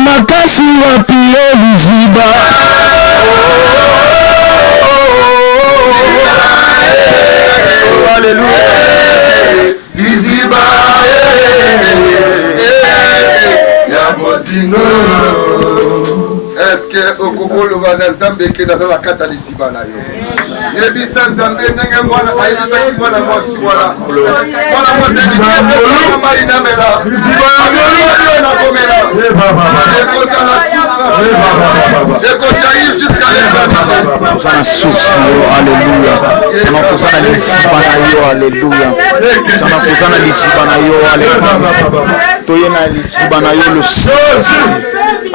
Makasi wapi Liziba Alléluia Liziba Yabosino. Est-ce que okokolo bana nzambe ke na la kata Liziba na yo yebisa nzambe ndenge mwana ayebisa ki mwana mwasi wala mwana mwasi ayebisa mama inamela Liziba na komela Kozana source alléluia sana kozana lisiba na yo alléluia sana kozana lisiba na yo alléluia toyena lisiba na yo le Saint-Esprit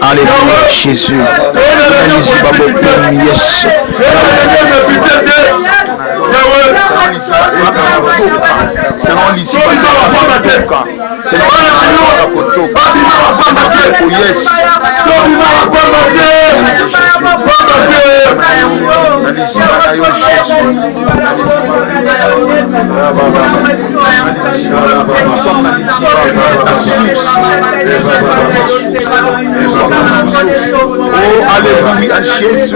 alléluia Jésus na lisiba bopemi Yesu Selon l'ici, selon alléluia Jésus,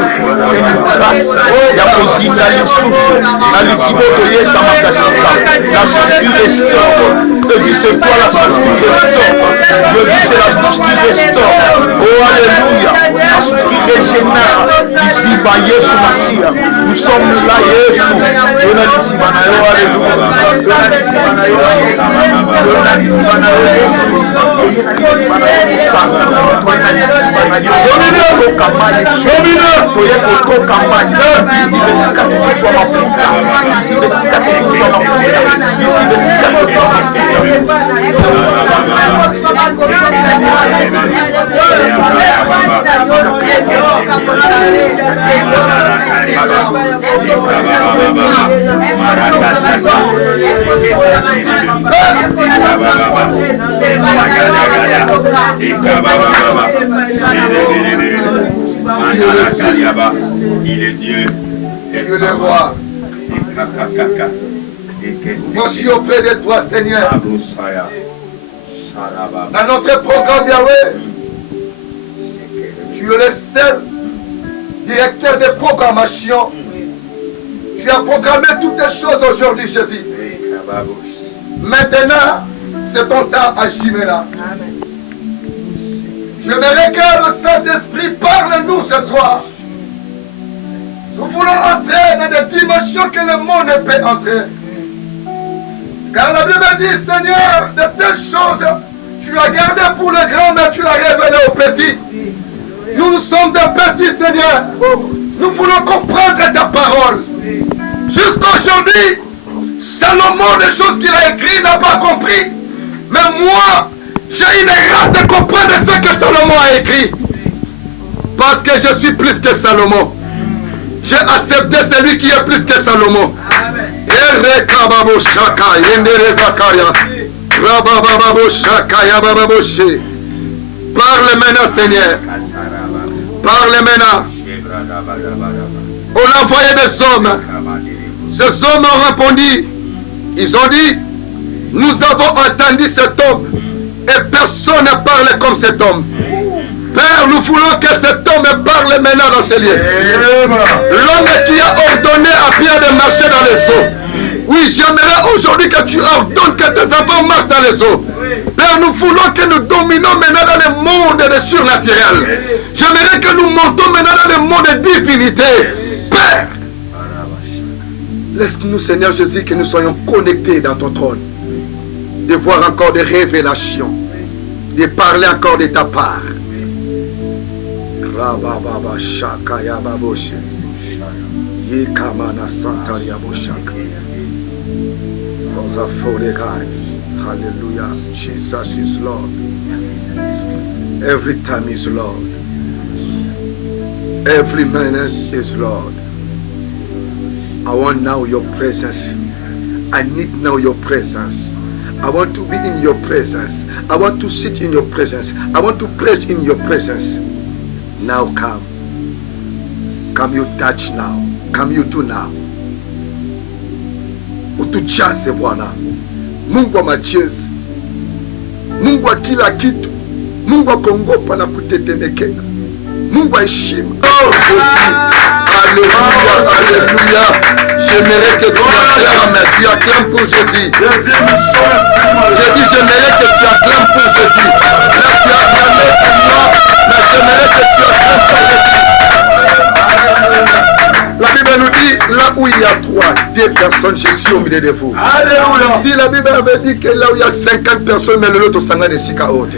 grâce, ya posita Yesusu, na lisiboto Yesu makasika, la source qui restaure. Je dis c'est toi la source qui restaure. Je dis c'est la source qui restaure. Oh alléluia, la source qui régénère. Ici va Yesu Massia. Nous sommes là Yesu. Dona lisi bana yo alléluia. Dona lisi bana yo Yesu. Dona lisi bana yo Yesu. Dona lisi bana yo Sanga. Dona lisi bana yo. Domine ko kamani. Domine ko yeko to kamani. Ici besika to soit mafuta. Ici besika to soit mafuta. Ici besika to soit mafuta. Il est Dieu. Dieu le roi. Voici auprès de toi, Seigneur. Dans notre programme, Yahweh, tu es le seul directeur de programmation. Tu as programmé toutes les choses aujourd'hui, Jésus. Maintenant, c'est ton temps à Jimena. Je verrai que le Saint-Esprit parle-nous ce soir. Nous voulons entrer dans des dimensions que le monde ne peut entrer. Car la Bible dit, Seigneur, de telles choses, tu as gardé pour le grand, mais tu l'as révélé aux petits. Nous sommes des petits, Seigneur. Nous voulons comprendre ta parole. Jusqu'aujourd'hui, Salomon, les choses qu'il a écrites, n'a pas compris. Mais moi, j'ai une rate de comprendre ce que Salomon a écrit. Parce que je suis plus que Salomon. J'ai accepté celui qui est plus que Salomon. Parle maintenant, Seigneur. Parle maintenant. On a envoyé des hommes. Ces hommes ont répondu. Ils ont dit, nous avons entendu cet homme et personne ne parle comme cet homme. Père, nous voulons que cet homme parle maintenant dans ces lieux. L'homme qui a ordonné à Pierre de marcher dans les eaux. Oui, j'aimerais aujourd'hui que tu ordonnes que tes enfants marchent dans les eaux. Père, nous voulons que nous dominons maintenant dans le monde des surnaturels. J'aimerais que nous montons maintenant dans le monde des divinités. Père, laisse-nous, Seigneur Jésus, que nous soyons connectés dans ton trône. De voir encore des révélations. De parler encore de ta part. Rabababa shaka yababoshi. Yekamana santa yaboshaka. Hallelujah. Jesus is Lord. Every time is Lord. Every minute is Lord. I want now your presence. I need now your presence. I want to be in your presence. I want to sit in your presence. I want to praise in your presence. Now come. Come you touch now. Come you do now. Utujaze Bwana. Mungu wa majenzi. Mungu wa kila kitu. Mungu wa kuogopa na kutetemekea. Mungu wa heshima. Oh Jésus. Alléluia, alléluia. J'aimerais que tu acclames. Tu acclames pour Jésus. J'ai dit j'aimerais que tu acclames pour Jésus. Là tu as acclamé pour moi. Mais j'aimerais que tu acclames pour Jésus. La Bible nous dit, là où il y a 2 personnes, je suis au milieu de vous. Alléluia. Si la Bible avait dit que là où il y a 50 personnes, mais l'autre s'en a des sikaotes.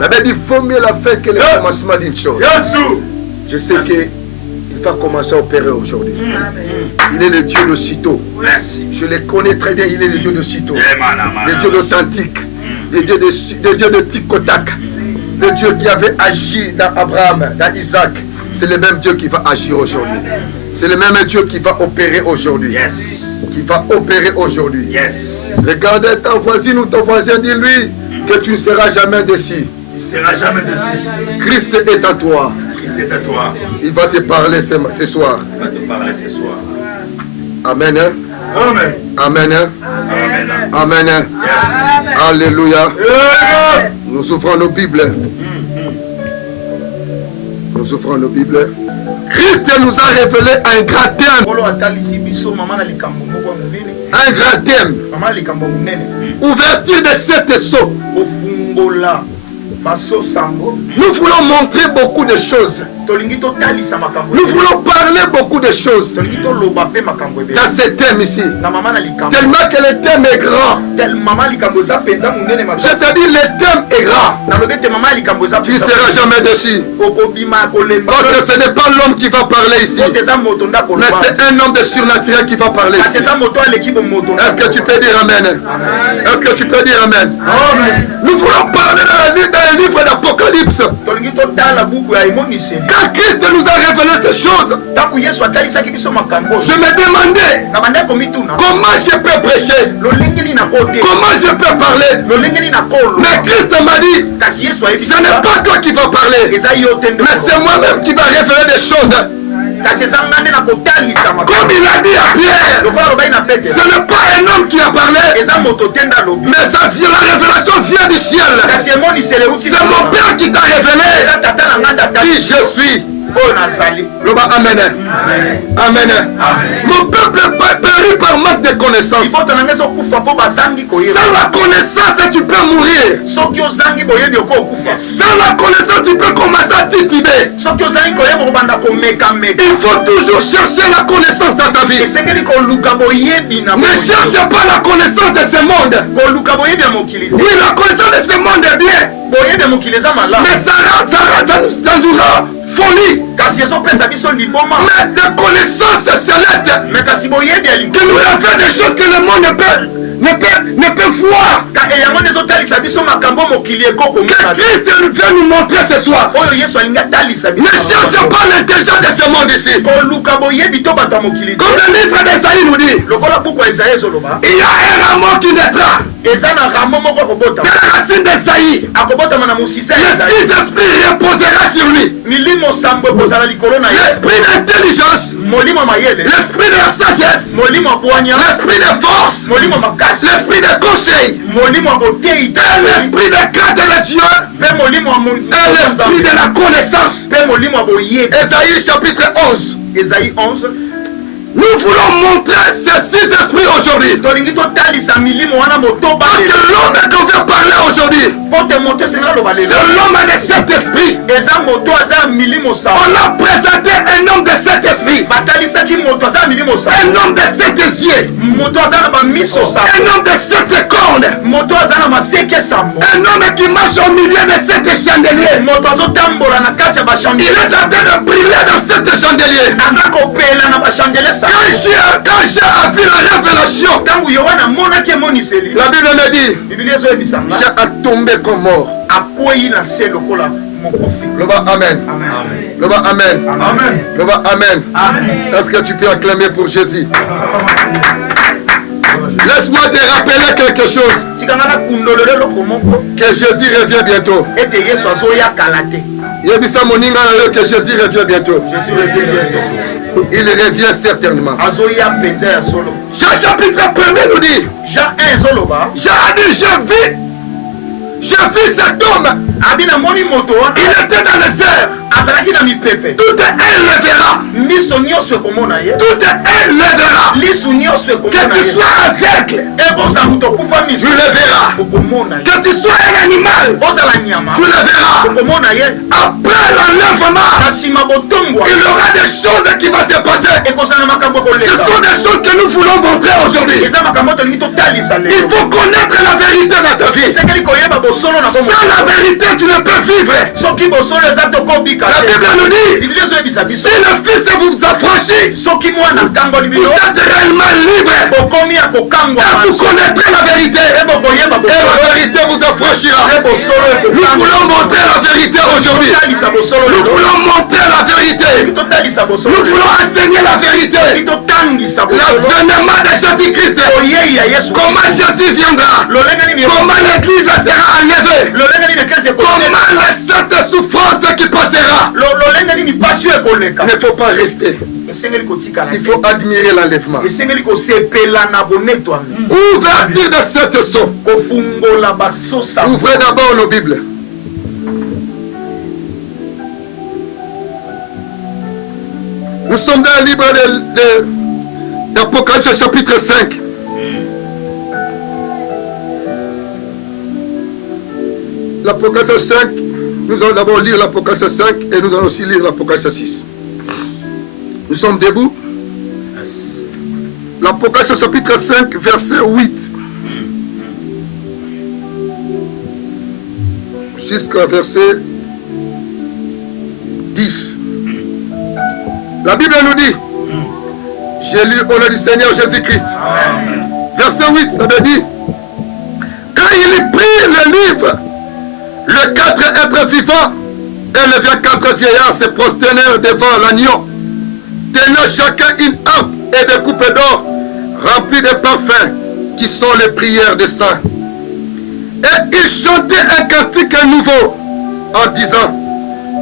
La Bible dit, il faut mieux la faire que le commencement d'une chose. Je sais qu'il va commencer à opérer aujourd'hui. Il est le Dieu de sitôt. Je le connais très bien, il est le Dieu de sitôt. Le Dieu d'authentique. Le Dieu de Tic-Cotac. Le Dieu qui avait agi dans Abraham, dans Isaac. C'est le même Dieu qui va agir aujourd'hui. C'est le même Dieu qui va opérer aujourd'hui. Qui va opérer aujourd'hui. Regardez ta voisine ou ton voisin, dis-lui que tu ne seras jamais déçu. Il ne sera jamais déçu. Christ est en toi. Christ est à toi. Il va te parler ce soir. Il va te parler ce soir. Amen. Amen. Amen. Amen. Amen. Yes. Alléluia. Nous ouvrons nos Bibles. Nous ouvrons nos Bibles. Christ nous a révélé un grand thème. Un grand thème. Ouverture de 7 sceaux. Nous voulons montrer beaucoup de choses. Nous voulons parler beaucoup de choses dans ce thème ici. Tellement que le thème est grand. Je te dis, le thème est grand. Tu ne seras jamais dessus. Parce que ce n'est pas l'homme qui va parler ici, mais c'est un homme de surnaturel qui va parler ici. Est-ce que tu peux dire Amen? Est-ce que tu peux dire Amen? Nous voulons parler dans le livre d'Apocalypse. Quand Christ nous a révélé ces choses, je me demandais comment je peux prêcher, comment je peux parler. Mais Christ m'a dit, ce n'est pas toi qui vas parler, mais c'est moi-même qui va révéler des choses. Comme il a dit à Pierre, ce n'est pas un homme qui a parlé, mais la révélation vient du ciel. C'est mon Père qui t'a révélé qui je suis. Amen. Amen. Mon peuple périt par manque de connaissance. Sans la connaissance, tu peux mourir. Sans la connaissance, tu peux commencer à tituber. Il faut toujours chercher la connaissance dans ta vie. Ne cherche pas la connaissance de ce monde. Oui, la connaissance de ce monde est bien. Mais ça nous rend folie. kasi ezopesa biso liboma mais des connaissances célestes me kasi boyebi ya qui likolo nous révèlent des choses que le monde ne peut voir. yango nde ezotalisa biso makambo mokili Que ekokomona Christ vient nous montrer ce soir. oyo yesu alingi atalisa Ne cherchez pas l'intelligence de ce monde ici. koluka boyebi to bato ya mokili Comme le livre d'Esaïe nous dit, lokola buku ya Ezaïe ezoloba il y a un rameau qui naîtra eza na ramo moko de akobotama la racine d'Esaïe. akobotama na mosisa ya Le Ezaïe Saint-Esprit reposera sur lui. milimo sambo ekozala likolo na ye L'esprit d'intelligence, molimo ya mayele l'esprit de la sagesse, molimo ya bwanya l'esprit de force, molimo ya makasi l'esprit de conseil, molimo ya botei et l'esprit de crainte de Dieu, mpe molimo et l'esprit de la connaissance. mpe molimo ya boyebi Esaïe chapitre 11. Ezaïe 11 Nous voulons montrer ces 6 esprits aujourd'hui. tolingi totalisa milimo wana motoba Parce que l'homme qu'on vient parler aujourd'hui, po te moto esengela loba c'est lelo l'homme de cet esprit. eza moto aza ya milimo saba On a présenté un homme de cet esprit, batalisaki moto aza ya milimo saba un homme de 7 yeux, moto aza na bamiso saba un homme de 7 cornes, moto aza na maseke sambo un homme qui marche au milieu de 7 chandeliers. moto azotambola na kati ya Il bashandele est en train de briller dans 7 chandeliers. aza kopela na bashandele saba Quand j'ai vu la révélation, ntango yohana amonaki emoniseli la Bible me dit, biblia ezoyebisa nga j'ai tombé comme mort. akwei na se lokola mokufi Loba Amen. Loba Amen. amen Loba Amen. Est-ce que tu peux acclamer pour Jésus? Laisse-moi te rappeler quelque chose. tika nga nakundolele eloko moko Que Jésus revient bientôt. ete yesu azoyakala te Yebisa moninga na yo que Jésus revient bientôt. jésus revient bientôt Il revient certainement. azoya mpenza ya solo Jean chapitre 1er nous dit, jean 1 ezoloba Jean a dit, j'ai vu cet homme. abi namoni moto wana Il était dans les airs. azalaki na mipepe Tout un le verra. miso nyonso ekomona ye Tout un le verra. lisu nyonso Que ekomona tu ye sois aveugle, ekozala moto okufa tu miso le verras. okomona ye Que tu sois un animal, ozala nyama tu le verras. okomona ye Après l'enlèvement, na nsima botombwa il y aura des choses qui vont se passer. ekozala na makambo Ce koleka sont des choses que nous voulons montrer aujourd'hui. eza makambo tolingi totalisa Il lelo faut connaître la vérité dans ta vie. esengeli koyeba bosolo na Sans la vérité, tu ne peux vivre. soki bosolo eza tokobika La Bible nous dit, biblia ezoyebisa si biso le Fils vous affranchit, soki mwana akangoli vous bino êtes réellement libre. bokomi ya kokangwa Et vous connaîtrez la vérité. e bokoyeba Et bosolo la vérité vous affranchira. e bosolo Nous voulons montrer la vérité aujourd'hui. totalisa bosolo Nous lelo voulons montrer la vérité. totalisa bosolo Nous voulons enseigner la vérité. totangisa bosolo L'avènement de Jésus-Christ. oyei ya yesu Comment Jésus viendra. lolenge nini Comment l'Église sera enlevée. lolenge nini eklesi Comment cette souffrance qui passera. lolenge nini pasio ekoleka Il ne faut pas rester. esengeli kotikala Il faut admirer l'enlèvement. esengeli kosepela na bonetwami Ouverture de cette sceau. kofungola basosa Ouvrez d'abord nos Bibles. Nous sommes dans le livre d'Apocalypse chapitre 5. L'Apocalypse 5, nous allons d'abord lire l'Apocalypse 5 et nous allons aussi lire l'Apocalypse 6. Nous sommes debout. L'Apocalypse chapitre 5, verset 8. Jusqu'à verset 10. La Bible nous dit, j'ai lu au nom du Seigneur Jésus-Christ. Verset 8, ça veut dire, quand il prit le livre, les 4 êtres vivants et les 4 vieillards se prosternèrent devant l'agneau, tenant chacun une harpe et des coupes d'or remplies de parfums qui sont les prières des saints. Et ils chantaient un cantique nouveau en disant,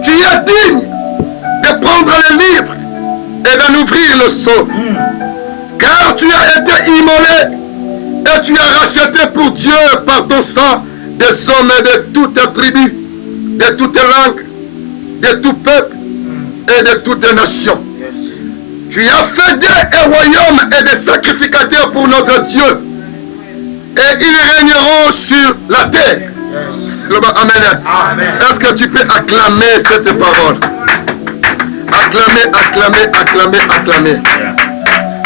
tu es digne de prendre le livre et d'en ouvrir le sceau, car tu as été immolé et tu as racheté pour Dieu par ton sang des hommes de toutes tribus, de toutes langues, de tout peuple et de toutes nations. Tu as fait des royaumes et des sacrificateurs pour notre Dieu, et ils régneront sur la terre. Amen. Amen. Est-ce que tu peux acclamer cette parole? Acclamer, acclamer, acclamer, acclamer.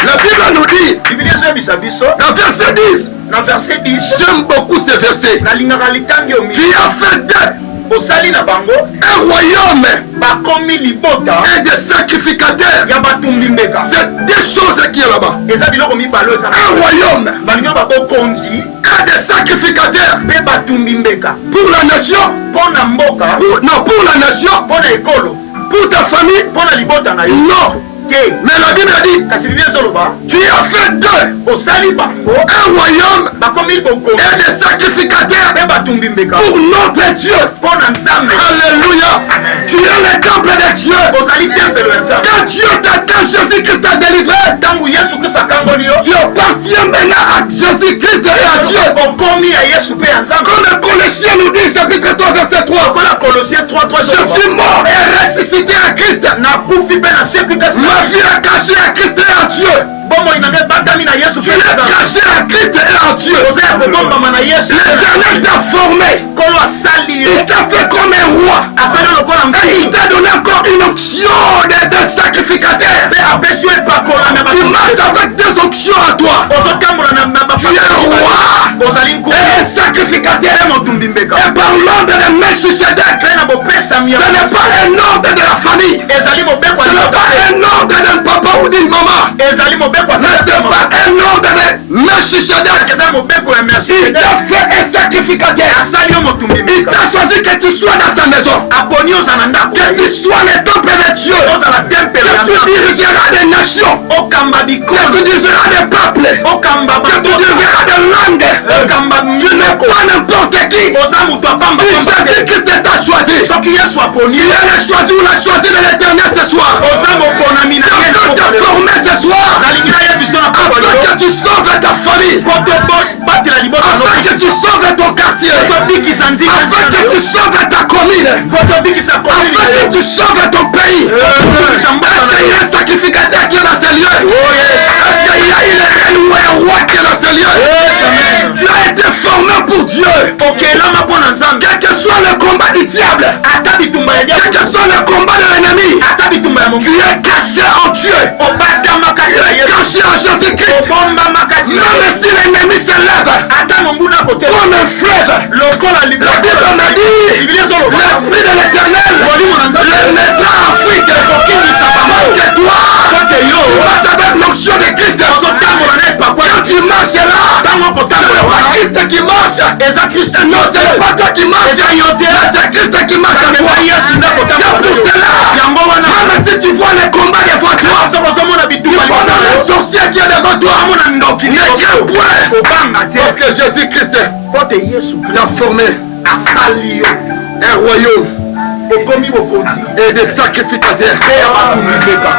La Bible nous dit, biblia ezoyebisa biso dans verset 10, na verset 10 j'aime beaucoup ce verset. nalingaka litangi yo Tu mingi as fait des osali na bango un royaume bakomi libota et des sacrificateurs. ya batumbi mbeka. C'est deux choses qui est là-bas. eza biloko mibale eza Un royaume balingi babokonzi et des sacrificateurs mpe batumbi mbeka pour la nation, mpo na mboka, non, pour la nation, mpo na ekolo, pour ta famille, mpo na libota na yo non. te. Mais la Bible dit, kasi biblia ezoloba tu as fait d'eux osali bango un royaume bakomi bokonzi et des sacrificateurs mpe batumbi mbeka pour notre Dieu. mpo na nzambe. Alléluia. Tu es le temple de Dieu. ozali tempelo ya nzambe. Quand Dieu quand Jésus-Christ t'a délivré, ntango yesu kristo akangoli yo tu appartiens maintenant à Jésus-Christ et à Dieu. okomi ya yesu mpe ya nzambe. Comme le Colossiens nous dit, chapitre 3, verset 3. kola kolosien 3:3 Je suis mort et ressuscité à Christ. nakufi mpe nasekwi kati Ma vie est cachée à Christ et à Dieu. bomoi na ngai batami na yesu Tu mpe es na nzambe. caché à Christ et à Dieu. oza ya kobombama na yesu mpe na L'Éternel nzambe. t'a formé. kolo asali yo Il t'a fait comme un roi. asali yo lokola Et il nkulu t'a donné encore une onction de sacrificateur. mpe apesi yo epakola na Tu bato. marches avec des onctions à toi. ozotambola na Tu es roi ozali et nkulu un sacrificateur. mpe motumbi mbeka. Et par l'ordre de Melchisedec, mpe na bopesami ce ya n'est pas un ordre de la famille. ezali mobeko Ce ya n'est pas un ordre d'un papa ou d'une maman. ezali mobeko ya Mais ce n'est pas un ordre de Melchisedec. ezali mobeko ya merci. Il t'a fait un sacrificateur. asali yo motumbi Il mbeka. t'a choisi que tu sois dans sa maison. aponi oza na ndako Que tu sois le temple de Dieu. ozala tempelo ya Que tu nzambe. dirigeras des nations. okamba Que tu bikolo dirigeras des peuples. okamba Que tu bato dirigeras des langues. okamba Tu n'es pas n'importe qui. oza moto apamba Si Jésus-Christ t'a choisi, soki yesu aponi tu es le choisi ou la choisi de l'Éternel ce soir. oza moponami na C'est Dieu t'a formé ce soir nalingi na ye biso na afin pokolo que tu sauves ta famille, po tobatela libota afin que tu sauves ton quartier, tobikisa nzika afin que tu sauves ta commune, po tobikisa komini afin que tu sauves ton pays. tobikisa mboka Est-ce na qu'il y a yo un sacrificateur qui est dans ce lieu? Oh, yes. Est-ce qu'il y a une reine ou un roi qui est dans ce lieu? Yes, amen. Tu as été formé pour Dieu. okelama mpo na nzambe Quel que soit le combat du diable, ata bitumba ya quel que diabo soit le combat de l'ennemi, ata bitumba ya tu mongi es caché en Dieu. obatama kati Tu na es yesu caché en Jésus-Christ. obombama kati na Même yesu si l'ennemi se lève ata monguna kote comme un fleuve, lokola la Bible m'a dit, biblia ezoloba l'Esprit de l'Éternel molimo na nzambe le mettra en fuite. kokimisa bango Parce que toi, kote yo tu marches avec l'onction de Christ. ozotambola na epakwa Quand tu marches là, ntango ce n'est kotambola pas wana Christ qui marche. eza kristo Non, ce n'est pas toi qui marches. eza yo te Mais c'est Christ qui marche en toi. eza yesu nde C'est kotambola pour cela, yango wana même si tu vois les combats devant toi, soko ozomona tu bitumba vois le sorcier qui est devant toi, omona ndoki ne crains point. kobanga te Parce que Jésus-Christ po te yesu t'a formé asali yo un royaume okomi bokonzi et des sacrificateurs. mpe ya batumbi mbeka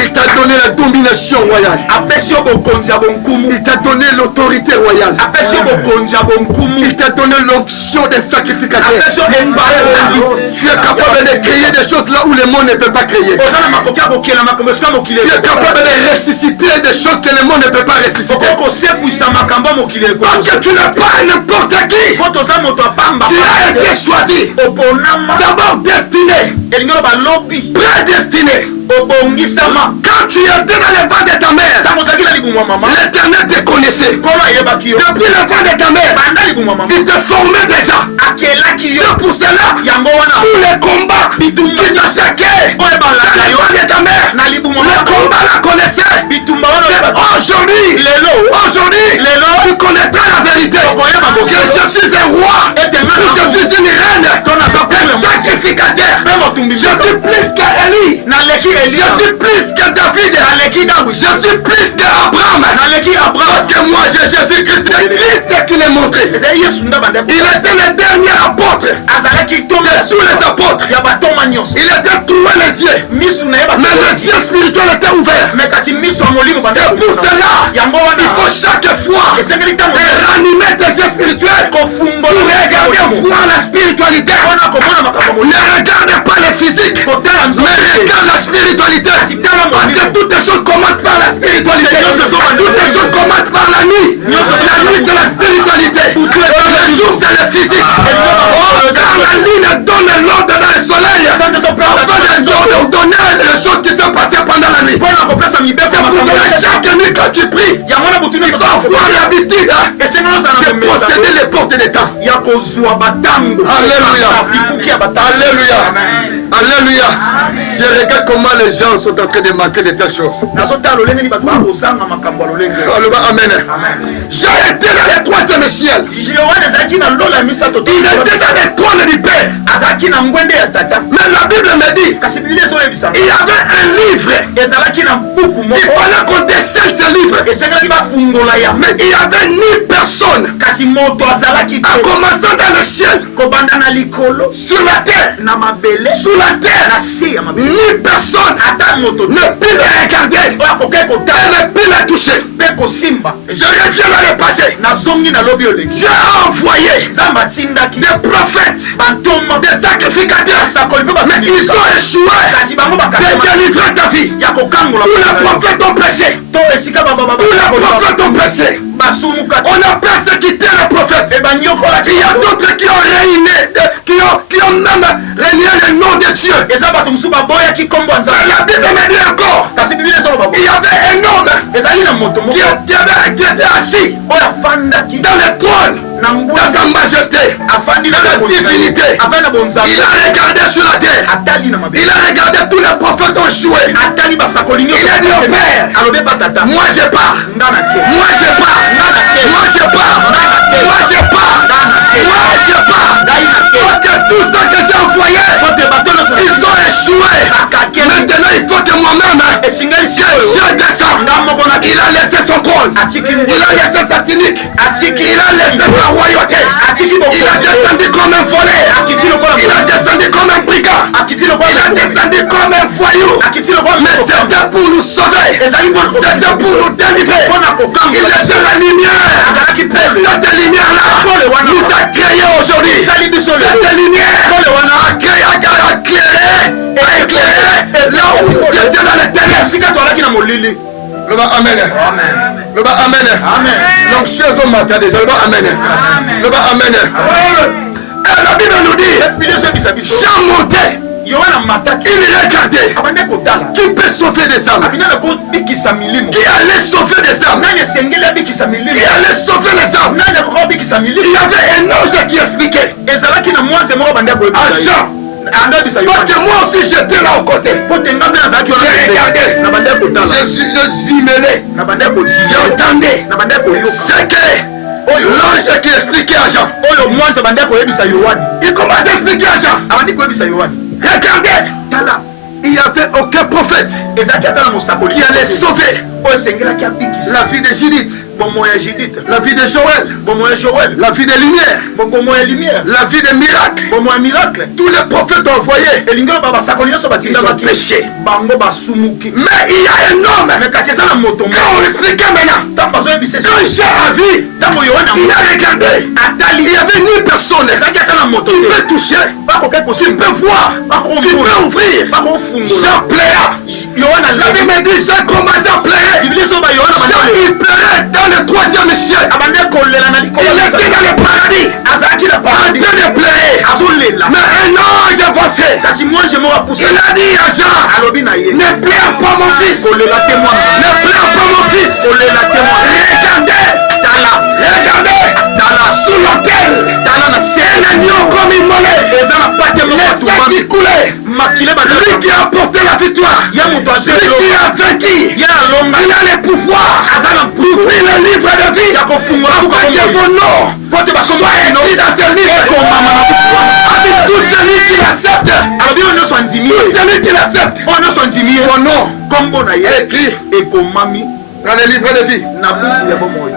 Il t'a donné la domination royale. apesi yo bokonzi ya bonkumu Il t'a donné l'autorité royale. apesi yo bokonzi ya bonkumu Il t'a donné l'onction des sacrificateurs. apesi yo embalondi Tu es capable de créer des choses là où le monde ne peut pas créer. oza na makoki ya kokela makambo esika mokili Tu es capable de ressusciter des choses que le monde ne peut pas ressusciter. okoki kosekwisa makambo ya mokili Parce que tu n'es pas n'importe qui. po toza moto apamba Tu as été choisi. oponama D'abord destiné, elingi oloba lobi prédestiné. obongisama Quand tu étais dans le ventre de ta mère, ntango ozalaki na libumu ya mama l'Éternel te connaissait. nkolo ayebaki yo Depuis le ventre de ta mère, banda libumu ya mama il te formait déjà. akelaki yo C'est pour cela, yango wana tous les combats qui t'attaquaient oyo dans ebalaka le yo ventre de ta mère, na libumu ya le mama combat la connaissait. bitumba wana C'est oyebaki aujourd'hui, lelo aujourd'hui, lelo tu connaîtras la vérité. okoyeba Que bokelo je suis un roi, ete nga que je suis une reine, un sacrificateur. mpe motumbi Je suis plus qu'Élie. naleki Je elia suis plus que David. naleki dawi Je suis plus qu'Abraham. naleki Parce abraham que moi, j'ai Jésus-Christ. C'est Christ qui l'a montré. ezali yesu nde bande Il était le dernier apôtre azalaki tome de tous les apôtres. ya batoma nyonso Il était trouvé les yeux. misu na ye Mais les yeux spirituels étaient ouverts. me kasi miso ya molimo bande C'est pour cela, yango wana il faut chaque fois esengeli ntango ranimer tes yeux spirituels pour kofungola regarder voir la spiritualité. mpona komona makambo Ne regarde pas le physique, kotala mais nzambe regarde la spiritualité. Parce que toutes les choses commencent par la spiritualité. Toutes les choses commencent par la nuit. La nuit, c'est la spiritualité. Le jour, c'est le physique. Oh, car la lune donne l'ordre dans le soleil afin de donner les choses qui sont passées pendant la nuit. mpona kopesa mibeko C'est ya pour makambo cela chaque nuit quand tu pries, yango wana butu il nyonso faut avoir l'habitude esengeli ozala na de komesa posséder les portes sorte de temps. Alléluia. Alléluia. Alléluia. Je regarde comment les gens sont en train de manquer de telles choses. Alléluia. Amen. J'ai été dans le troisième ciel. Il était dans le trône du Père. Mais la Bible me dit, il y avait un livre. Il fallait qu'on décèle ce livre. Mais il n'y avait ni personne, en commençant dans le ciel, sur la terre, sous la terre, ni personne ne peut le regarder, ne peut le toucher. Je reviens dans le passé. Dieu a envoyé des prophètes, des sacrificateurs, mais ils ont échoué de délivrer ta vie. Tous les prophètes ont prêché. Tous les prophètes ont prêché. On a persécuté les prophètes. Il y a d'autres qui ont réuni, qui ont même régné le nom de Dieu. Mais la Bible me dit encore, il y avait un homme qui était assis dans le trône, dans sa majesté, dans la divinité. Il a regardé sur la terre. Il a regardé tous les prophètes ont échoué. Il a dit au Père, moi je pars. Moi je pars. Moi je pars. Moi je pars. Moi je pars. Parce que tout ça que j'ai envoyé, ils ont échoué. Maintenant il faut que moi-même je descende. Il a laissé son trône. Il a laissé sa clinique. Il a laissé sa royauté. Il a descendu comme un voleur. Il a descendu comme un brigand. Il a descendu comme un voyou. Mais c'était pour nous sauver. C'était pour nous délivrer. Il est de la lumière. Et cette lumière-là nous a créé aujourd'hui. Cette lumière a éclairé là où nous étions dans les ténèbres. Amen. Amen. Donc, chers hommes, attendez. Amen. Amen. Et la Bible nous dit, Jean montait. Il regardait qui peut sauver des âmes, qui allait sauver des âmes, qui allait sauver les âmes. Il y avait un ange qui expliquait à Jean. Parce que moi aussi j'étais là au côté. Je regardais, je jumelais, j'entendais. C'est que l'ange qui expliquait à Jean. Il commence à expliquer à Jean. Regardez, il n'y avait aucun prophète qui allait sauver la vie de Judith, la vie de Joël, la vie de lumière, la vie de miracle. Tous les prophètes ont envoyé, ils ont péché. Mais il y a un homme, quand on expliquait maintenant, quand Jean a vu, il a regardé, il n'y avait ni personne qui peut toucher, qui peut voir, qui peut ouvrir. Jean plaira. La Bible me dit, Jean commence à pleurer. Jean il pleurait dans le troisième ciel. Il était dans le paradis, en train de pleurer. Mais un ange avancé. Il a dit à Jean, ne pleure pas mon fils. Ne pleure pas mon fils. Regardez, sous l'autel, c'est un agneau comme une monnaie. Le sang qui coulait. Lui qui a apporté la victoire, lui qui a vaincu, il a le pouvoir d'ouvrir le livre de vie, afin que vos noms soient écrits dans ce livre. Avec tout celui qui l'accepte, son nom est écrit dans le livre de vie.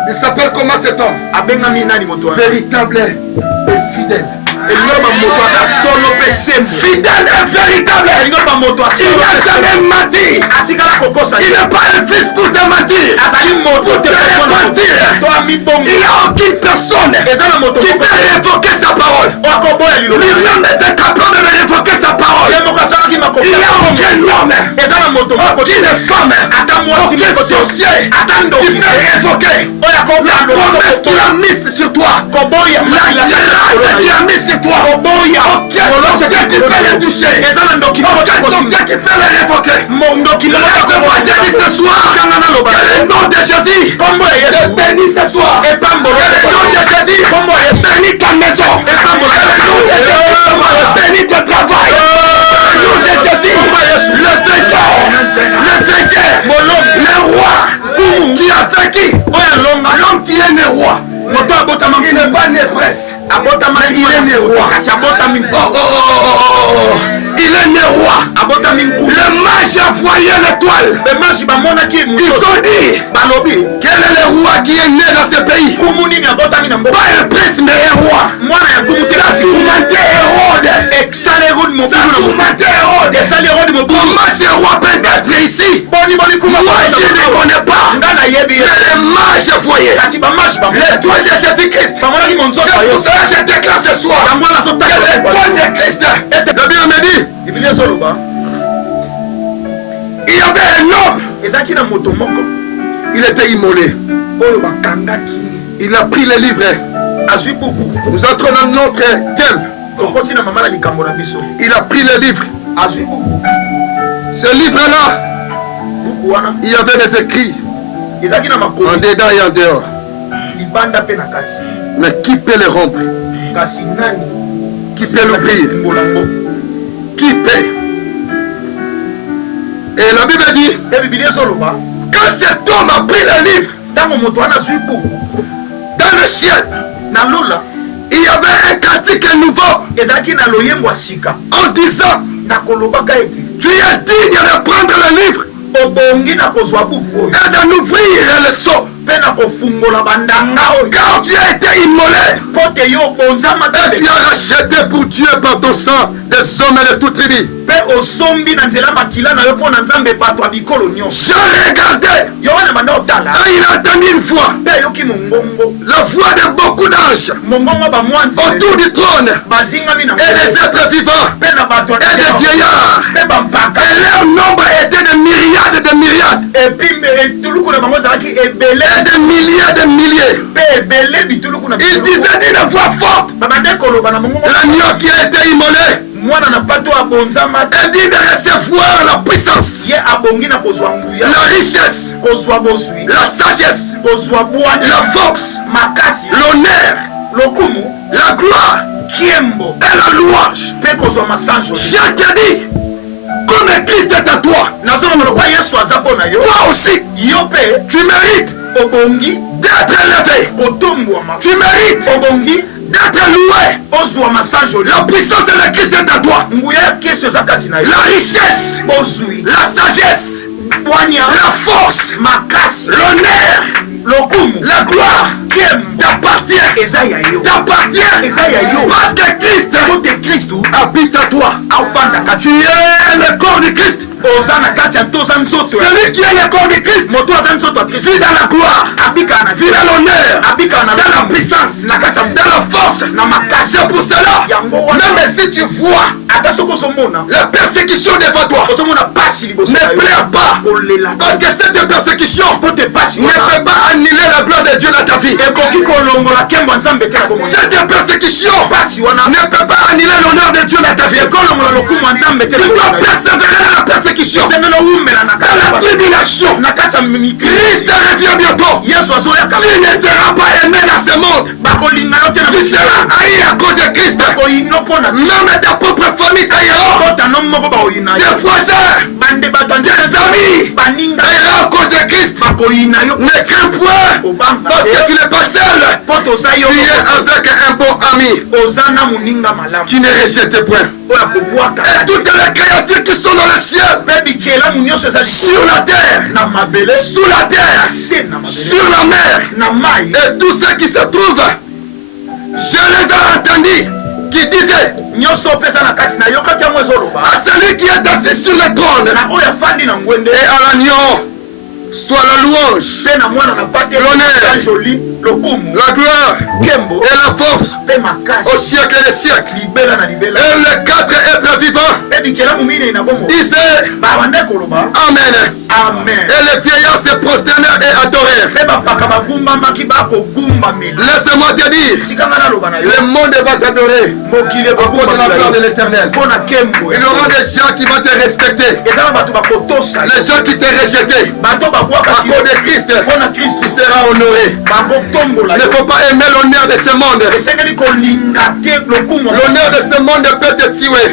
Il s'appelle comment cet homme? Véritable et fidèle. Fidèle et véritable. Il n'a jamais menti. Il n'est pas un fils pour te mentir, pour te repentir. Il n'y a aucune personne qui peut révoquer sa parole. Lui-même est capable de révoquer sa parole. Il n'y a aucun homme, aucune femme, aucun sorcier qui peut révoquer la promesse qu'il a mise sur toi, la grâce qu'il a mise sur toi. Aucun sorcier qui peut le toucher, aucun sorcier qui peut le révoquer. Laisse-moi te dire ce soir que le nom de Jésus est béni ce soir. Que le nom de Jésus est béni est prince. Il est né roi. Il est né roi. Les mages a voyé l'étoile. Ils ont dit quel est le roi qui est né dans ce pays. Pas un prince mais un roi. Ça tourmentait Hérode. Comment ce roi peut être ici? Moi je ne connais pas. Mais les mages voyaient l'étoile de Jésus-Christ. C'est pour ça que je déclare ce soir que l'étoile de Christ. La Bible me dit il y avait un homme. Il était immolé. Il a pris les livres. Nous entrons dans notre thème. Il a pris les livres. Ce livre-là, il y avait des écrits en dedans et en dehors. Mais qui peut les rompre? Qui peut l'ouvrir? Qui peut? Et la Bible dit, quand cet homme a pris le livre, dans le ciel, il y avait un cantique nouveau en disant, tu es digne de prendre le livre et de l'ouvrir le sceau. Car tu as été immolé et tu as racheté pour Dieu par ton sang des hommes et de toute tribu. J'ai regardé et il a entendu une voix, la voix de beaucoup d'anges autour du trône et des êtres vivants et des vieillards, et leur nombre était de myriades et de myriades et de milliers de milliers. Il disait d'une voix forte, l'agneau qui a été immolé est digne de recevoir la puissance, la richesse, la sagesse, la force, l'honneur, la gloire et la louange. Je te dis, comme Christ est à toi, toi aussi, tu mérites d'être élevé. Tu mérites d'être loué. La puissance de Christ est à toi. La richesse, la sagesse, la force, l'honneur, la gloire t'appartient. Parce que Christ habite à toi. Tu es le corps de Christ. Celui qui est le corps de Christ vit dans la gloire, vit dans l'honneur, dans la puissance, dans la force. C'est pour cela, même si tu vois la persécution devant toi, ne pleure pas, parce que cette persécution ne peut pas annuler la gloire de Dieu dans ta vie. Cette persécution ne peut pas annuler l'honneur de Dieu dans ta vie. Tu dois persévérer dans la persécution, dans la tribulation. Christ revient bientôt. Tu ne seras pas aimé dans ce monde. Tu seras haï à cause de Christ. Même ta propre famille t'haïra. Tes voisins, tes amis t'haïra à cause de Christ. Ne crains point, parce que tu n'es pas seul. Tu es avec un bon ami qui ne rejette point. Et toutes les créatures qui sont dans le ciel, sur la terre, sous la terre, sur la mer, et tous ceux qui se trouvent, je les ai entendus qui disaient à celui qui est assis sur le trône et à l'agneau soit la louange, l'honneur, la gloire et la force au siècle des siècles. Et les quatre êtres vivants disaient Amen. Et les vieillards se prosternèrent et adorèrent. Laisse-moi te dire, le monde va t'adorer à cause de la gloire de l'Éternel. Il y aura des gens qui vont te respecter, les gens qui t'ont rejeté. À cause de Christ, tu seras honoré. Il ne faut pas aimer l'honneur de ce monde. L'honneur de ce monde peut te tuer.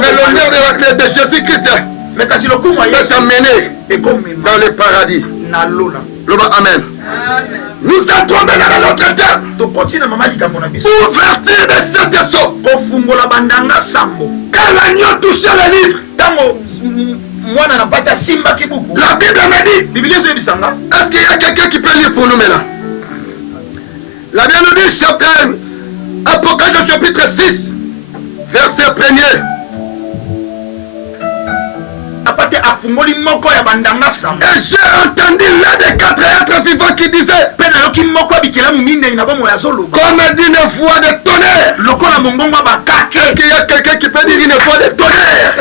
Mais l'honneur de Jésus-Christ peut t'amener dans le paradis. Amen. Nous entrons maintenant dans notre terme. Ouverture de cet sceau. Quand l'agneau touchait le livre, la Bible me dit, est-ce qu'il y a quelqu'un qui peut lire pour nous maintenant? La Bible nous dit, Apocalypse chapitre 6, verset 1er. Et j'ai entendu l'un des 4 êtres vivants qui disait, comme d'une voix de tonnerre. Est-ce qu'il y a quelqu'un qui peut dire une voix de tonnerre?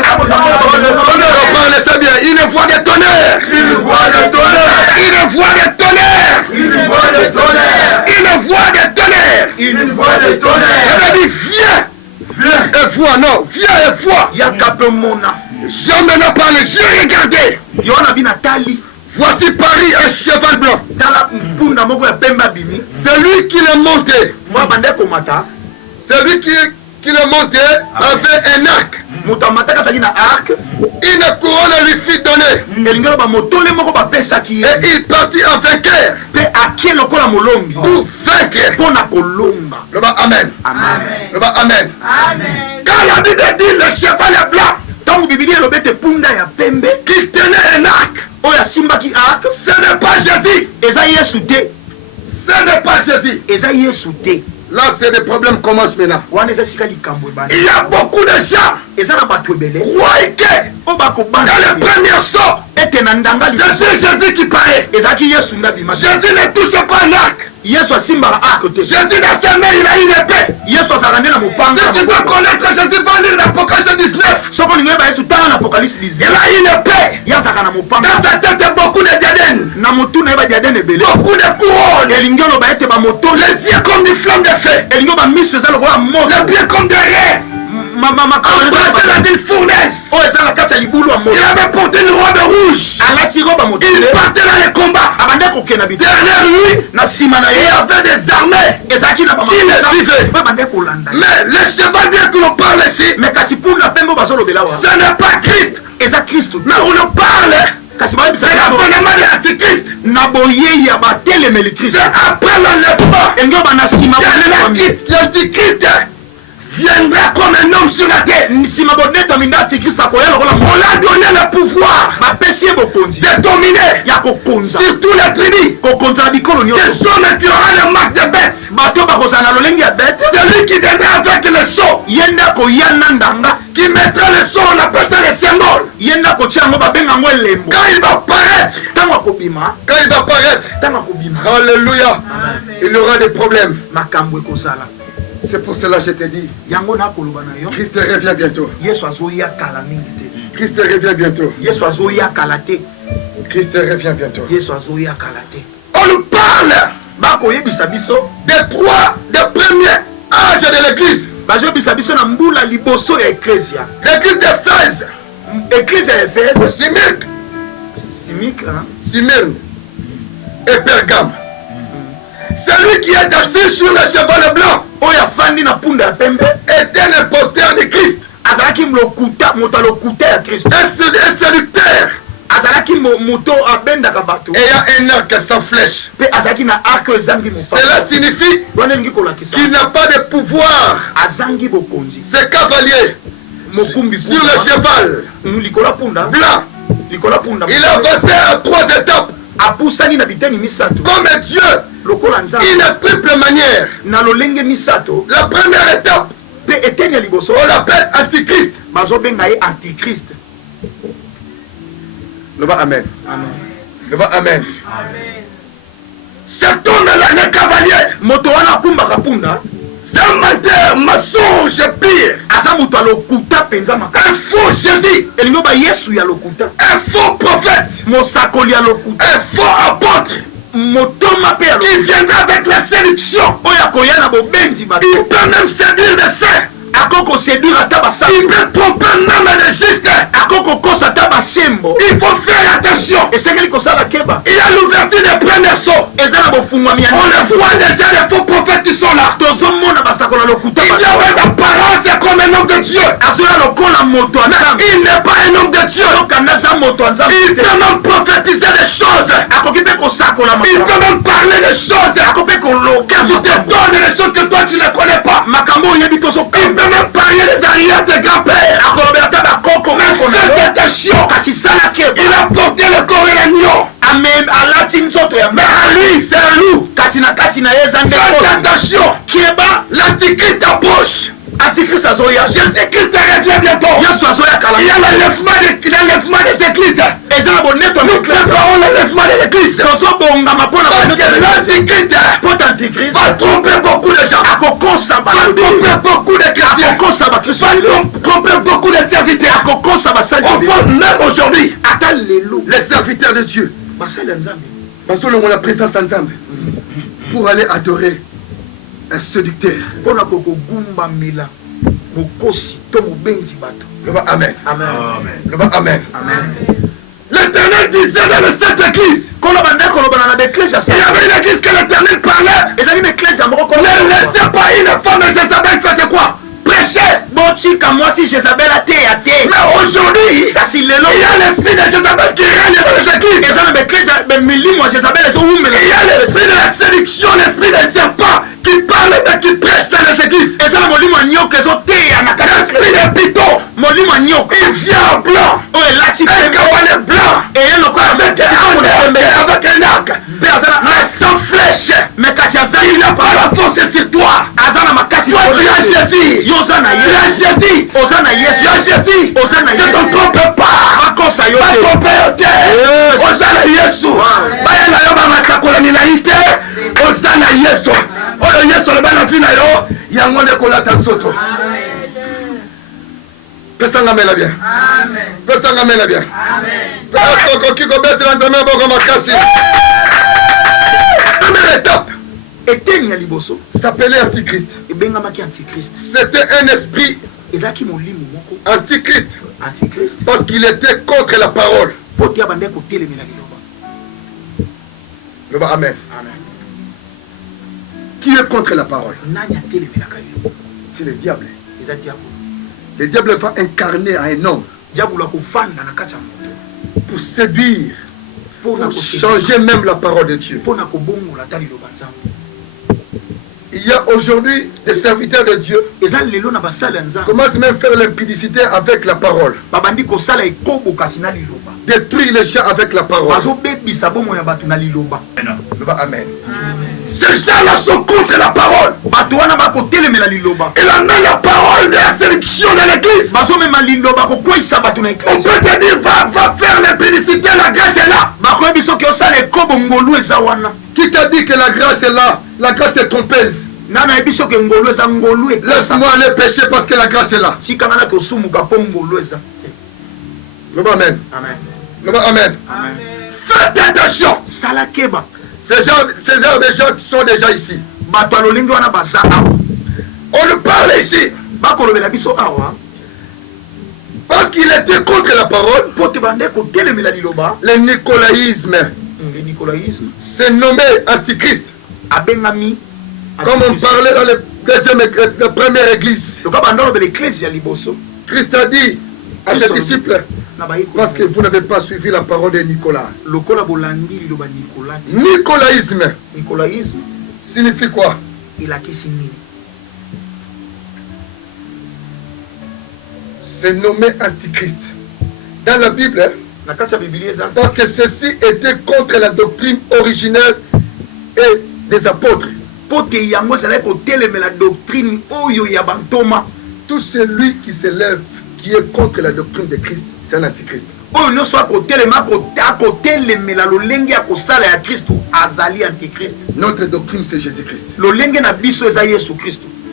Parlez ça bien, une voix de tonnerre. Une voix de tonnerre. Une voix de tonnerre. Une voix de tonnerre. Une voix de tonnerre. Une voix de tonnerre. Elle a dit, viens. Viens et vois, non, viens et vois. J'ai maintenant parlé, j'ai regardé. Voici Paris, un cheval blanc. C'est lui qui l'a monté. C'est lui qui l'a monté avec un arc. Une couronne lui fut donnée. Et il partit en vainqueur. Pour vaincre. Amen. Amen. Quand la Bible dit le cheval est blanc, qu'il tenait un arc, ce n'est pas Jésus. Ce n'est pas Jésus. Là, c'est des problèmes commencent maintenant. Il y a beaucoup de gens qui croient que dans le premier saut, c'est Jésus qui paraît. Jésus ne touche pas un arc. Jésus dans ses mains, il a une épée. Si tu dois connaître Jésus, va lire l'Apocalypse 19. Il a une épée. Dans sa tête, il y a beaucoup de diadèmes. Beaucoup de couronnes. Les yeux comme des flammes de feu. Les pieds comme des raies. Embrassé dans une fournaise. Il avait porté une robe rouge. Il partait dans les combats. Derrière lui, il y avait des armées qui le suivaient. Mais le cheval bien que l'on parle ici, ce n'est pas Christ. Mais on en parle. C'est l'avènement de l'Antichrist. C'est après l'enlèvement. L'Antichrist viendra comme un homme sur la terre. On l'a donné le pouvoir de dominer sur tous les tribus. Des hommes qui aura le marque de bête. C'est lui qui viendra avec le sceau. Qui mettra le sceau, on appelle ça le symbole. Quand il va paraître, alléluia, il y aura des problèmes. C'est pour cela que je te dis, Christ revient bientôt. Christ revient bientôt. Christ revient bientôt. On nous parle des des premiers âges de l'église. L'église d'Éphèse, Smyrne et Pergame. Celui qui est assis sur le cheval blanc était un imposteur de Christ. Un séducteur. Ayant un arc sans flèche. Cela signifie qu'il n'a pas de pouvoir. Ce cavalier sur le cheval blanc, il a avancé à 3 étapes. Comme Dieu, une triple manière. La première étape, on l'appelle Antichrist. Amen. Amen. Cet homme-là, le cavalier, c'est un menteur, mensonge pire. Un faux Jésus. Un faux prophète. Un faux apôtre. Qui viendra avec la séduction. Il peut même séduire les saints. Il peut tromper même les justes. Il faut faire attention. Il y a l'ouverture des premiers sauts. On le voit déjà, les faux prophètes qui sont là. Il y avait l'apparence comme un un homme de Dieu. Mais il n'est pas un homme de Dieu. Il peut même prophétiser des choses. Il peut même parler des choses. Quand tu te donnes des choses que toi tu ne connais pas. Il peut même parler des arrières de grands-pères. Mais faites attention. Il a porté le corps et l'agneau. Mais à lui, c'est un loup. Faites attention. L'antichrist approche. Jésus-Christ revient bientôt. Il y a l'enlèvement des églises. Nous préparons l'enlèvement des églises. Parce que l'antichrist va tromper beaucoup de gens. Va tromper beaucoup de chrétiens. Va tromper beaucoup de serviteurs. On voit même aujourd'hui les serviteurs de Dieu. On la présence ensemble pour aller adorer un séducteur. Amen. Amen. L'Éternel disait dans le Sainte Église, il y avait une église que l'Éternel parlait. Ne laissez pas une femme de Jézabel faire de quoi? Prêcher. Mais aujourd'hui, il y a l'esprit de Jézabel qui règne dans les églises. Il y a l'esprit de la séduction, l'esprit des serpents qui parle mais qui prêche dans les églises. L'esprit des pitons, il vient en blanc. Un cavalier blanc avec un arc, mais sans flèche. Il n'a pas la force sur toi. Toi tu as Jésus. Tu as Jésus. Tu as Jésus. Ne te trompe pas. Osana Yesu. Bayana yo bamasakola milaite. Osana Yesu. Oyo Yesu le bana fina yo. Yango ne kolata nzoto. Pesanga mela bien. Amen. Pesanga mela bien. Amen. Parce que kiko betre ndame boko makasi. Première étape. S'appelait Antichrist. C'était un esprit Antichrist. Parce qu'il était contre la parole. Amen. Qui est contre la parole? C'est le diable. Le diable va incarner un homme pour séduire, pour changer même la parole de Dieu. Il y a aujourd'hui des serviteurs de Dieu qui commencent même à faire l'impudicité avec la parole. Détruire les gens avec la parole. Amen. Ces gens-là sont contre la parole. Il en a la parole de la séduction de l'église. On peut te dire, va faire l'impudicité, la grâce est là. Qui t'a dit que la grâce est là? La grâce est trompeuse. Laisse-moi aller pécher parce que la grâce est là. Amen. Amen. Faites attention. Ces gens de gens qui sont déjà ici. On nous parle ici. Parce qu'il était contre la parole. Le nicolaïsme. C'est nommé Antichrist. Comme on parlait dans la première église. Christ a dit à ses disciples, parce que vous n'avez pas suivi la parole de Nicolas. Nicolaïsme signifie quoi? C'est nommé Antichrist. Dans la Bible, parce que ceci était contre la doctrine originelle et des apôtres. Tout celui qui s'élève, qui est contre la doctrine de Christ, c'est un antichrist. Notre doctrine, c'est Jésus-Christ.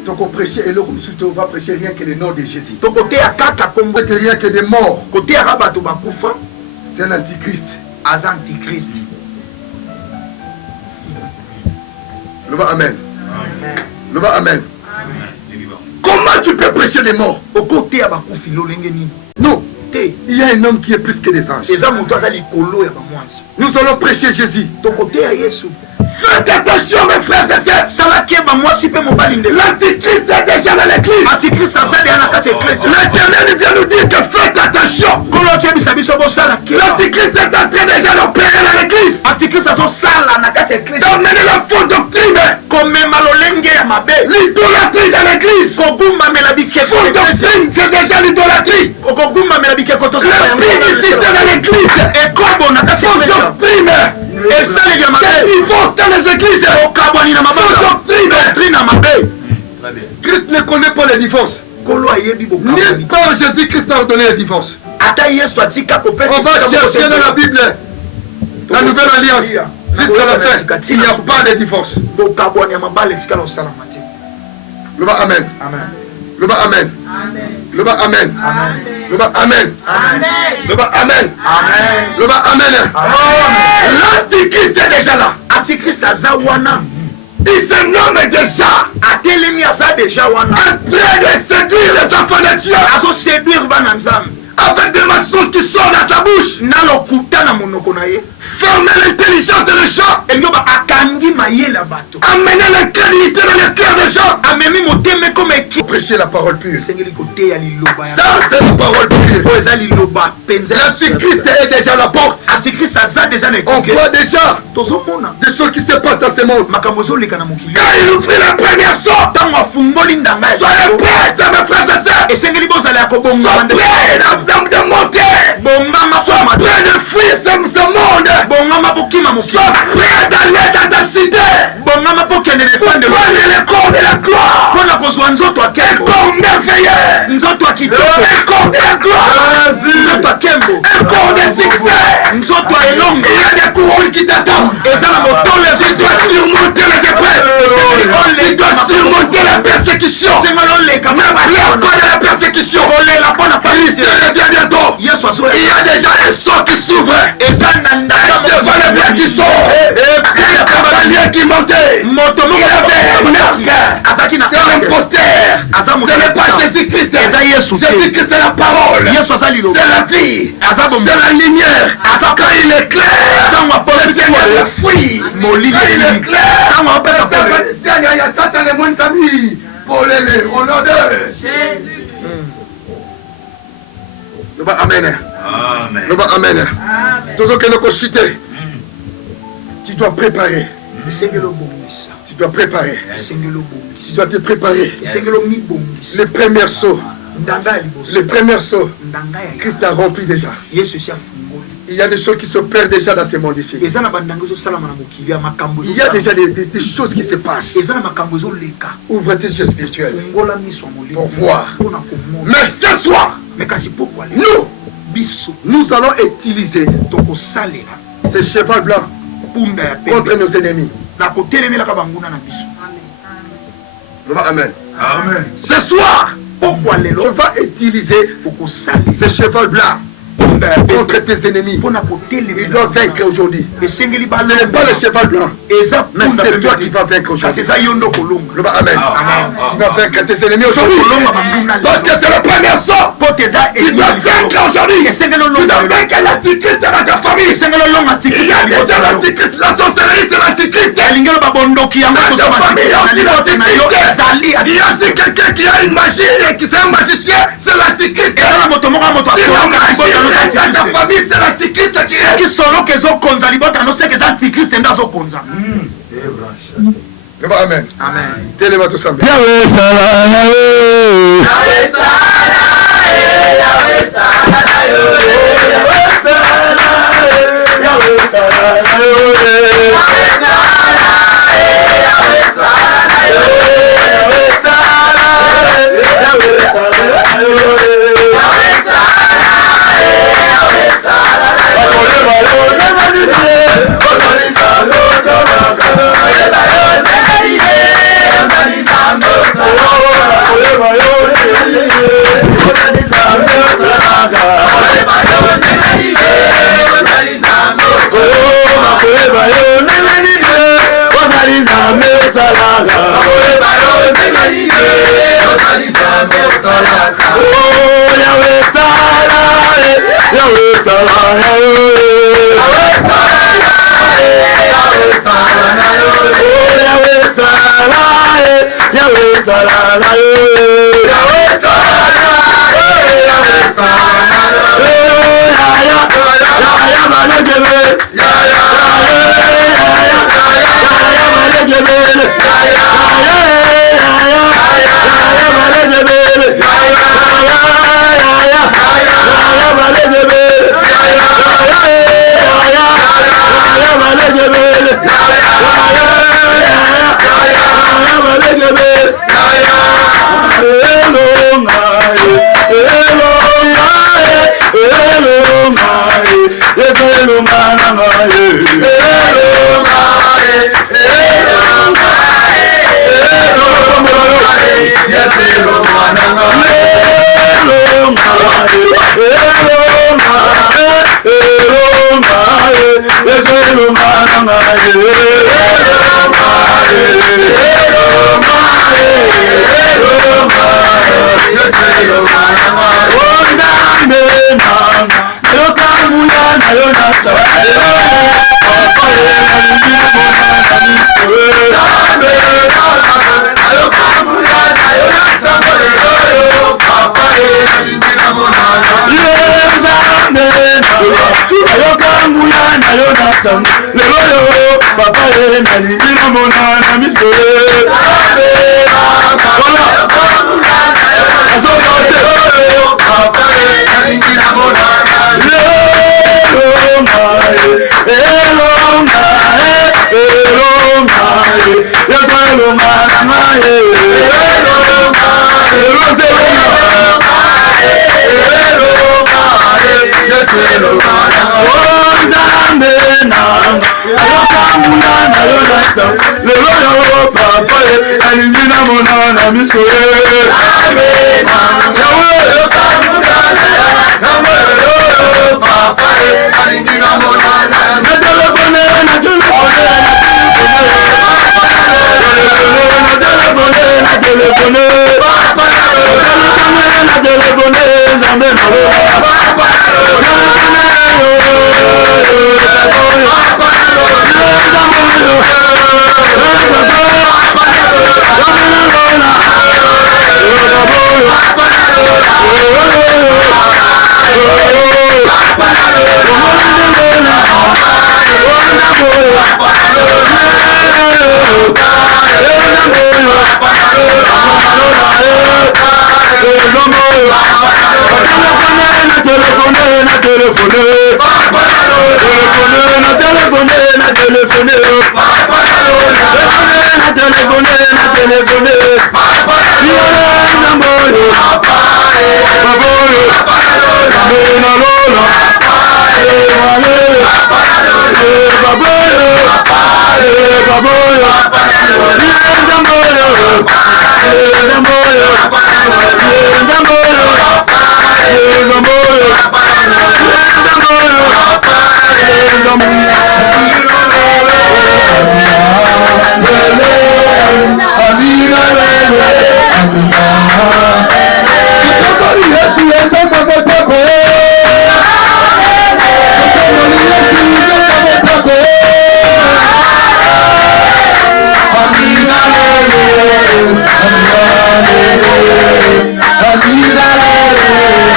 Donc on prêche et l'autre on va prêcher rien que le nom de Jésus. Rien que des morts. C'est un antichrist. Amen. Amen. Comment tu peux prêcher les morts? Non. Il y a un homme qui est plus que des anges. Nous allons prêcher Jésus. Faites attention mes frères et sœurs. L'antichrist est déjà dans l'église. L'Éternel vient nous dire que faites attention. L'antichrist est en train déjà d'opérer dans l'église. D'emmener la fausse doctrine. L'idolâtrie dans l'église. Fausse doctrine, c'est déjà l'idolâtrie. L'impudicité dans l'église. Fausse doctrine. C'est divorce dans les églises. Fausse doctrine. Christ ne connaît pas les divorces. Nulle part Jésus-Christ a ordonné le divorce. On va chercher dans la Bible la nouvelle alliance jusqu'à la fin. Il n'y a pas de divorce. Le bas amen. Le bas amen. Le bas amen. Le bas amen. Le bas amen. Le bas amen. L'antichrist est déjà là. Il se nomme déjà. En train de séduire les enfants de Dieu. Avec des mensonges qui sortent dans sa bouche. Fermer l'intelligence des gens. Amener l'incrédulité dans les cœurs des gens. Prêcher la parole pure. Ça, c'est la parole pure. L'antichrist est déjà à la porte. On voit déjà des choses qui se passent dans ce monde. Quand il ouvrit la première sorte, soyez prêts, mes frères et sœurs. Soyez prêts de monter. Soyez prêts de fuir ce monde. Sois prêt d'aller dans ta cité pour prendre les corps de la gloire. Un corps merveilleux. Un corps de la gloire. Un corps de succès. Il y a des couronnes qui t'attendent. Tu dois surmonter les épreuves. Tu dois surmonter la persécution. Ne pleure pas de la persécution. Christ revient bientôt. Il y a déjà un sort qui s'ouvre. Chevalet blanc qui sort. Il y a un cavalier qui montait. Il y avait un arc. C'est l'imposteur. Ce n'est pas Jésus-Christ. Jésus-Christ c'est la parole. C'est la vie. C'est la lumière. Quand il est clair, le bien est fruit. Quand il est clair, il y a Satan et mon famille. Pour les au nom de Jésus. Amen. Amen. Tous ceux qui nous consultent, tu dois préparer. Tu dois préparer. Tu dois te préparer. Les premiers sauts. Les premiers sauts. Christ a rempli déjà. Il y a des choses qui se perdent déjà dans ce monde ici. Il y a déjà des choses qui se passent. Ouvre tes yeux spirituels pour voir. Mais ce soir, nous allons utiliser ce cheval blanc contre nos ennemis. Amen. Amen. Ce soir, tu vas utiliser ce cheval blanc contre tes ennemis. Ils doivent vaincre aujourd'hui. Ce n'est pas le cheval blanc, mais c'est toi qui vas vaincre aujourd'hui. Amen. Tu vas vaincre tes ennemis aujourd'hui. Parce que c'est le premier sort. Tu dois vaincre aujourd'hui. Tu dois vaincre l'antichrist dans ta famille. Il y a déjà l'antichrist. La sorcellerie, c'est l'antichrist. Dans ta famille, il y a aussi l'antichrist. Il y a aussi quelqu'un qui a une magie et qui est un magicien. C'est l'antichrist. Dans ta famille, c'est l'antichrist qui est. Amen. Amen. Téléma tout ensemble. Yahweh Salana. Yahweh Salana. Yahweh Salana. Yahweh Salana. Yahweh Salana. Yahweh Salana. Yahweh Salana. Yahweh Salana.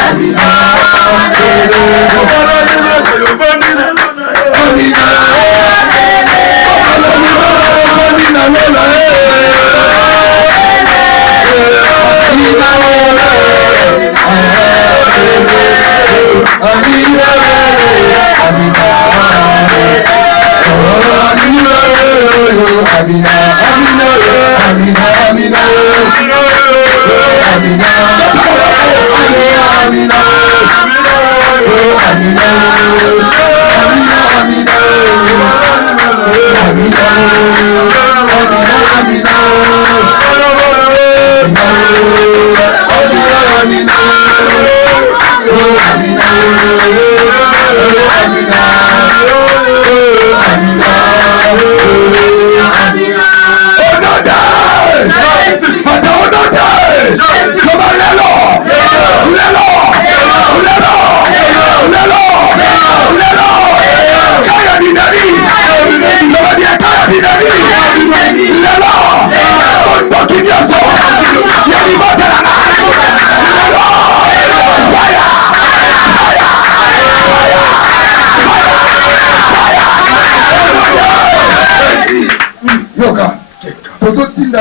Amina,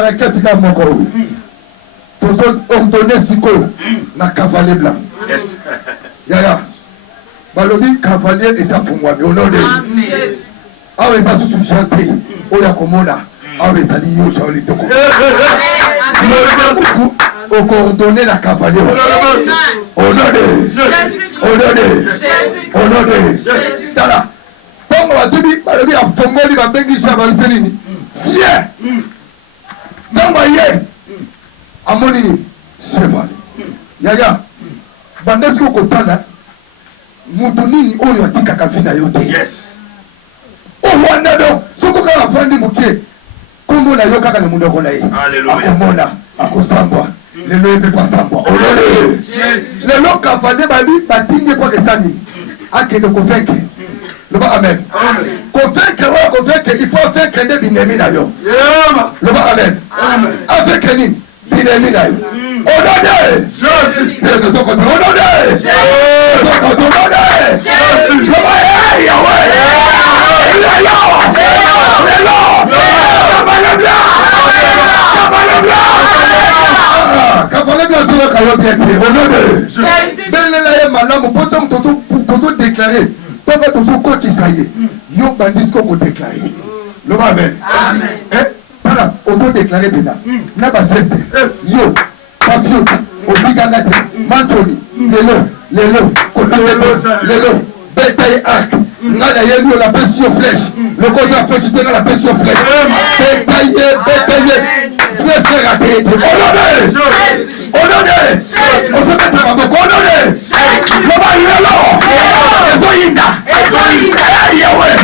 raquette là mon corps. Tous ordonner siko na cavalier blanc. Yes. Yaya. Balobi cavalier et ça font moi au nom de ah oui ça sous chanter. Oya komona. Ah oui ça dit yo Charlie Toko. Au coordonner la cavalier. Au nom de Tala. Pongo watubi balobi a fongoli ba bengi chava iselini. Fier. Pongo ye. Amoni cheval. Yaya. Bandesko kotala. Mutu nini oyo atika kafina yote. Yes. O wanda do. Soko ka afandi mukie. Kombo na yo kaka na mundo kona ye. Alléluia. Akomona, akosambwa. Lelo ebe pa sambwa. Olole. Lelo kafande babi batinge kwa kesani. Akende kofeke. Loba amen. Kofeke, il faut faire crendre binemi na yo. Loba amen. Avec nini? Binemi na yo. Olole. Jésus. Olole. Jésus. Loba Yahweh. Cavalier blanc sur le caillou bien fait. Au nom de Jésus. Belelaye malamu potom toto déclaré. Tant que ton coach ça y est. Yo bandisco ko déclaré. Le amen. Amen. Hein? Voilà, on faut déclarer déjà. N'a pas geste. Yo, pafio, otigangate, manchoni, lelo, côté lelo, bétail arc. Ngana yeli la pression flèche. Le côté a fait jeter la pression flèche. Bétail, flèche raté. On se met à la condamné. Le bas il est là. Ezoïna. Yahweh.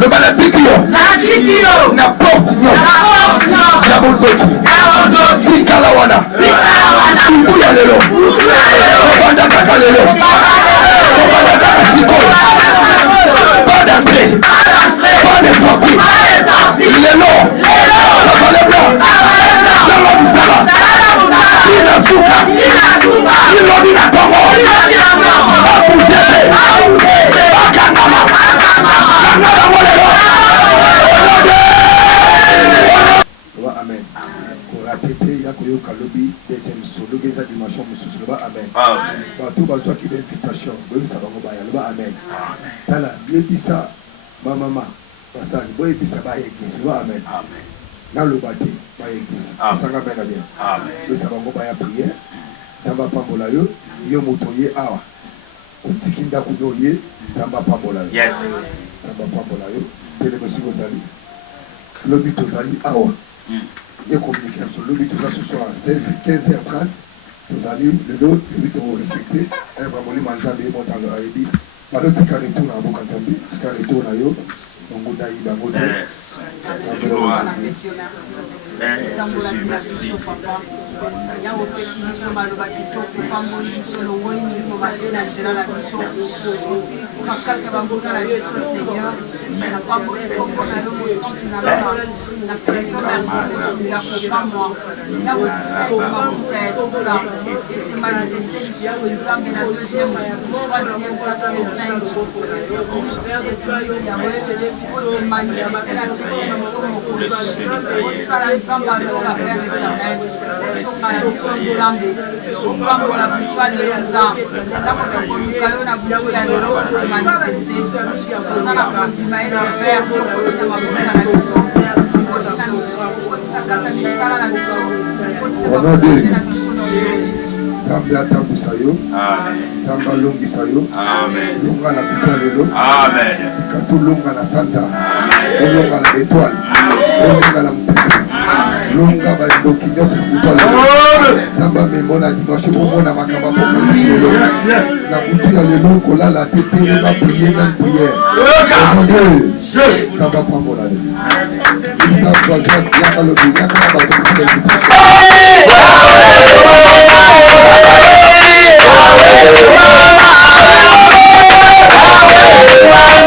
Le balapikio, na porte nyos, na bondoki, sikalawana, mbuya lelo, kobanda kaka lelo, kobanda kaka siko, pas d'entrée, pas de sortie, lelo, la balai blanc, lelo bisala, ina suka, ilobi na tongo, apusete, bakangama, amen. Koratete ya koyoka lobi deuxième solo geza dimension mususu loba amen. Amen. Bato bazwa ki invitation boyi sabango baya loba amen. Tala yebisa mama basali boyi bisa ba église loba amen. Amen. Na lobate ba église. Sanga bena bien. Amen. Boyi sabango baya prière. Tamba pambola yo motoye awa. Otikinda kunoye tamba pambola yo. Yes. Tamba pambola yo. Tele bosiko sali. Lobi tozali awa. Et communication. Le but ce soir à 15h30 tozali lelo ebi tokorespecte evra molimo ya nzambe ye motango ayebi bado tika retour na mboka nzambe tika retour na yo dongo nayi bango te Nzambe atambwisa yo, Nzambe alongisa yo, longa na kuta lelo, tika tolonga na sanza, olonga na étoile, olonga na mutete, longa bandoki nyonso na kuta lelo, Nzambe amemona dimanche pomona makambo apokalipsi lelo, na kutu ya lelo kolala te telema prier même prière, au nom de Nzambe apambola lelo. Isa voisin yaka lobi yaka na bato kisi invitation. Wow!